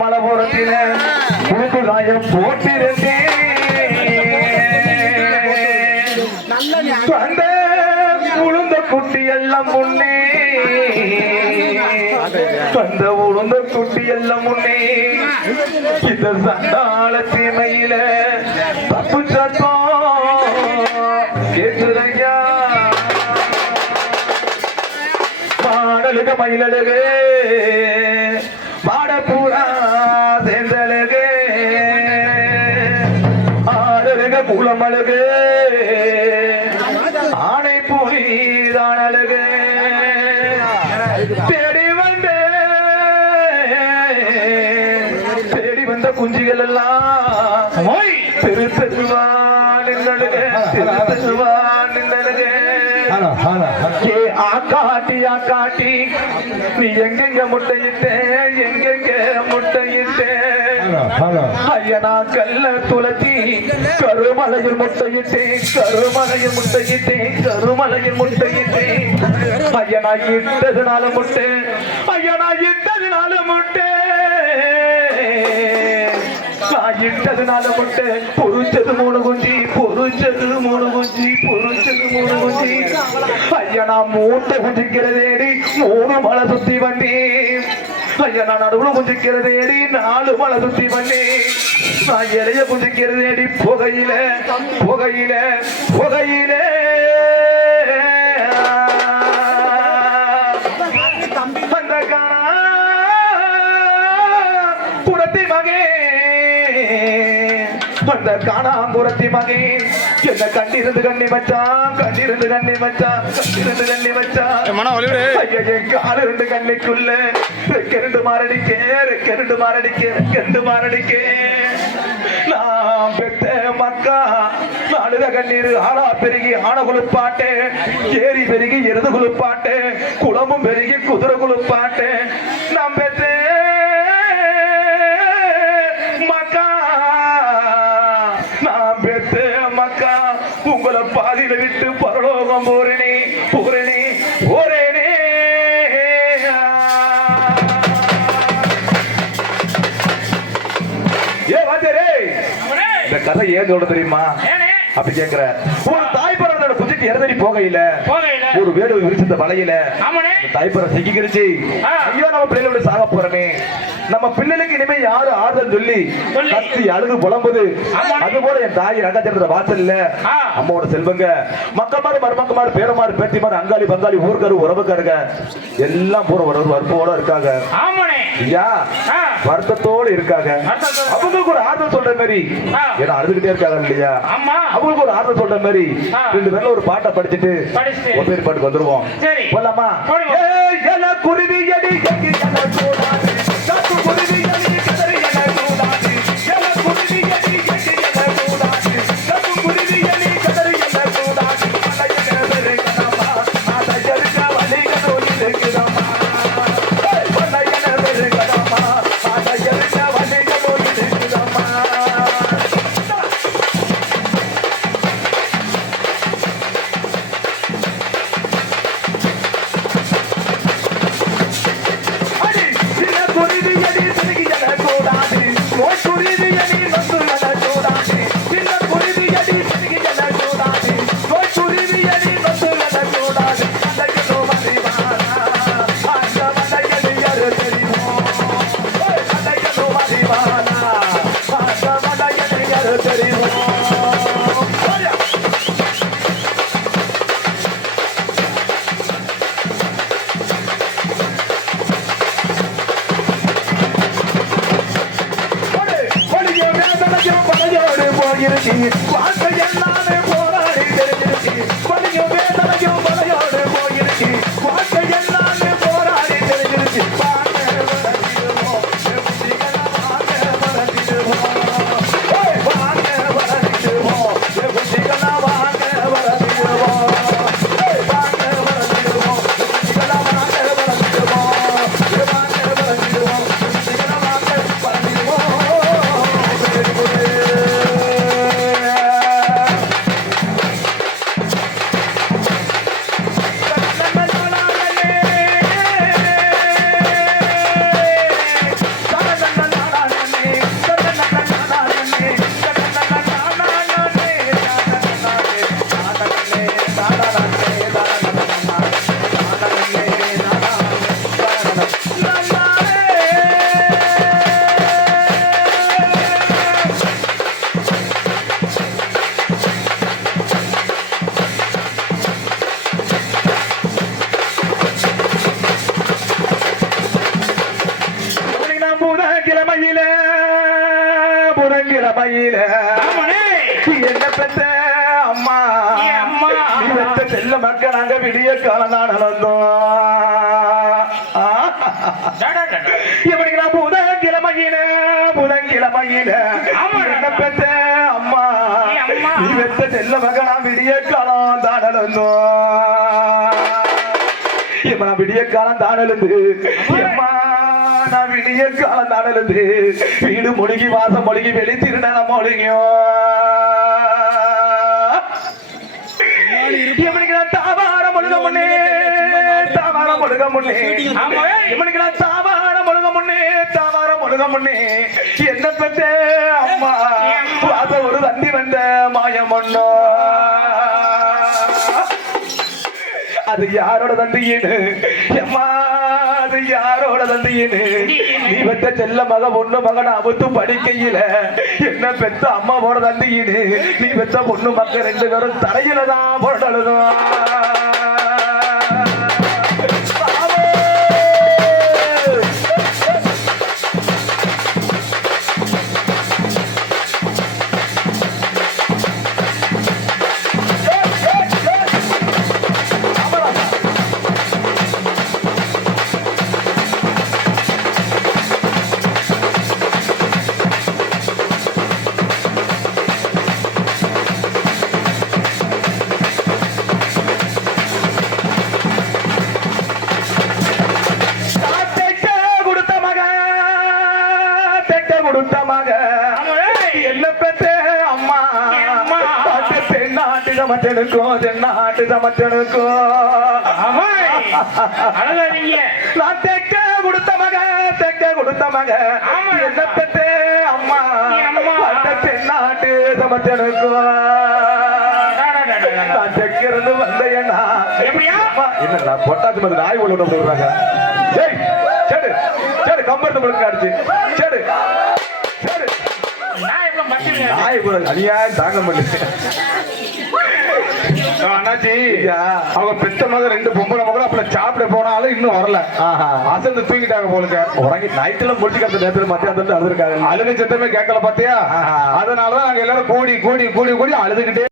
மலபுரத்தில காயம் போட்டிருந்தேன். அந்த உளுந்த குட்டி எல்லாம் முன்னே அந்த உளுந்த குட்டி எல்லாம் முன்னே இந்த சண்டாள தீமையில தப்பு சத்தம் கேட்டுதையா மயிலழகு. குளமழகு ஆணை புலிதான் அழகு. தேடி வந்த. தேடி வந்த குஞ்சுகள் எல்லாம் திரு திருவான் நின்றழுக திரு திருவான் நின்றழுக. ஏ ஆக்காட்டி ஆக்காட்டி நீ எங்கெங்க முட்டையிட்ட எங்கெங்க முட்டையிட்ட? ஐயனா கல்ல துளத்தி கருமலையில் முட்டையிட்டேன் கருமலையில் முட்டையிட்டேன் கருமலையில் முட்டையிட்டேன் ஐயனா இட்டதுனால முட்டை ஐயனா இட்டதுனால முட்டை. நான் இட்டதுனால முட்டை பொறிச்சது மூணு குஞ்சி பொறிச்சது மூணு குஞ்சி பொறிச்சது மூணு குஞ்சி. ஐயா நான் மூட்டை குஞ்சிக்கிறதேடி மூணு மலை சுத்தி வந்தேன் ஐயா நான் நடுவுல குஞ்சிக்கிறதேடி நாலு மலை சுத்தி பண்ணி. நான் இலைய குஞ்சிக்கிறதேடி புகையில புகையில புகையிலே. அந்த காணாம்புரத்தி மகே என்ன கண்டிருந்து கண்ணி வச்சான் கண்டிருந்து கண்ணி வச்சான் கண்டிருந்து கண்ணி வச்சான் ஐயா என் காலு ரெண்டு கண்ணிக்குள்ள. ரெக்க ரெண்டு மாரடிக்க ரெக்க ரெண்டு மாரடிக்க ரெக்க ரெண்டு மாரடிக்க. நான் பெத்த மக்கா நாடுத கண்ணீர் ஆனா பெருகி ஆன குளிப்பாட்டு. ஏரி பெருகி எருது குளிப்பாட்டு. குளமும் பெருகி குதிரை குளிப்பாட்டு. நான் பெத்த பாதியில விட்டு பரலோகம் போறேனே போறேனே ஏ வாத்தியாரே இந்த கதை ஏன் சொல்ற தெரியுமா அப்படி கேக்குற ஒரு தாய் பறவையோட புஜிக்கு இறந்தடி போகையில. ஒரு வேடு விரிச்சத வலையில. தாய்ப்பற சிக்கிக்கிருச்சு. ஐயோ நம்ம பிள்ளைகளோட சாக போறமே நம்ம பிள்ளைகளுக்கு இனிமே யாரு ஆறுதல் சொல்லி. கத்தி அழுது புலம்புது. அது போல என் தாய் ரகத்திரத்துல வாசல்ல ஆ. அம்மாவோட செல்வங்க மக்கமாரு மருமக்கமாரு பேரமாரு பேத்திமாரு அங்காளி பங்காளி ஊர்க்காரு உறவுக்காருங்க எல்லாம் பூரா ஒரு வற்போட இருக்காங்க ஐயா. வருத்தத்தோடு இருக்காங்க. அவங்களுக்கு ஒரு ஆறுதல் சொல்ற மாதிரி. ஏன்னா அழுதுகிட்டே இருக்காங்க இல்லையா அவங்களுக்கு ஒரு ஆறுதல் சொல்ற மாதிரி. ரெண்டு பேர்ல ஒரு பாட்டை படிச்சுட்டு படிச்சுட்டு. ஒப்பேரி பாட்டுக்கு வந்துருவோம் சரி. போலாமா குருவி எடி வாழ்க்கை எல்லாமே என்ன பெத்த அம்மா? அம்மா. நீ பெத்த செல்ல மக்கள் நாங்க விடிய காலம் தான் நடந்தோம். எப்படிங்களா புதன்கிழமையில புதன்கிழமையில. என்ன பெத்த அம்மா. நீ பெத்த செல்ல மகனா விடிய காலம் தான் நடந்தோம். இப்ப நான் விடிய காலம் தான் எழுந்து நான் விடிய காலம் வீடு மொழிகி வாசம் மொழிகி வெளி திருநன மொழியும் முழுக முன்னே. எப்படிங்க நான் தாவார முழுக முன்னே தாவார முழுக முன்னே என்ன பெத்த அம்மா? வாச ஒரு தண்ணி வந்த மாயம் ஒண்ணோ அது யாரோட தந்தியின்னு? எம்மா அது யாரோட தந்தியின்னு? நீ பெத்த செல்ல மக பொண்ணு மகன் அவுத்து படிக்கையில. என்ன பெத்த அம்மாவோட தந்தியின்னு? நீ பெத்த பொண்ணு மக்க ரெண்டு பேரும் தரையில தான் போடழுதும் சமச்சனுக்கும் தென்னாட்டு. அழுகாதீங்க. நான் தெக்க கொடுத்த மக தெக்க கொடுத்த மக. என்ன அம்மா தென்னாட்டு டா. நான் தெக்க இருந்து வந்தேன்னா எப்படியா? என்ன பொட்டாத்து மாதிரி நாய் உள்ள விடுறாங்க சரி சரி கம்பரத்து முழுக்க அடிச்சு சரி சரி நாய் அநியாயம் தாங்க முடியல அண்ணாச்சி. அவங்க பெத்த மக ரெண்டு பொம்பளை மகளும் அப்பல சாப்பிட போனாலும் இன்னும் வரல. அசந்து தூங்கிட்டாங்க போலுக்க உறங்கி நைட்டுல முடிச்சுக்கிற நேரத்துல மத்தியானத்துல அழுதுருக்காங்க அழுகை சத்தமே கேட்கல பாத்தியா. அதனாலதான் நாங்க எல்லாரும் கூடி கூடி கூடி கூடி அழுதுகிட்டே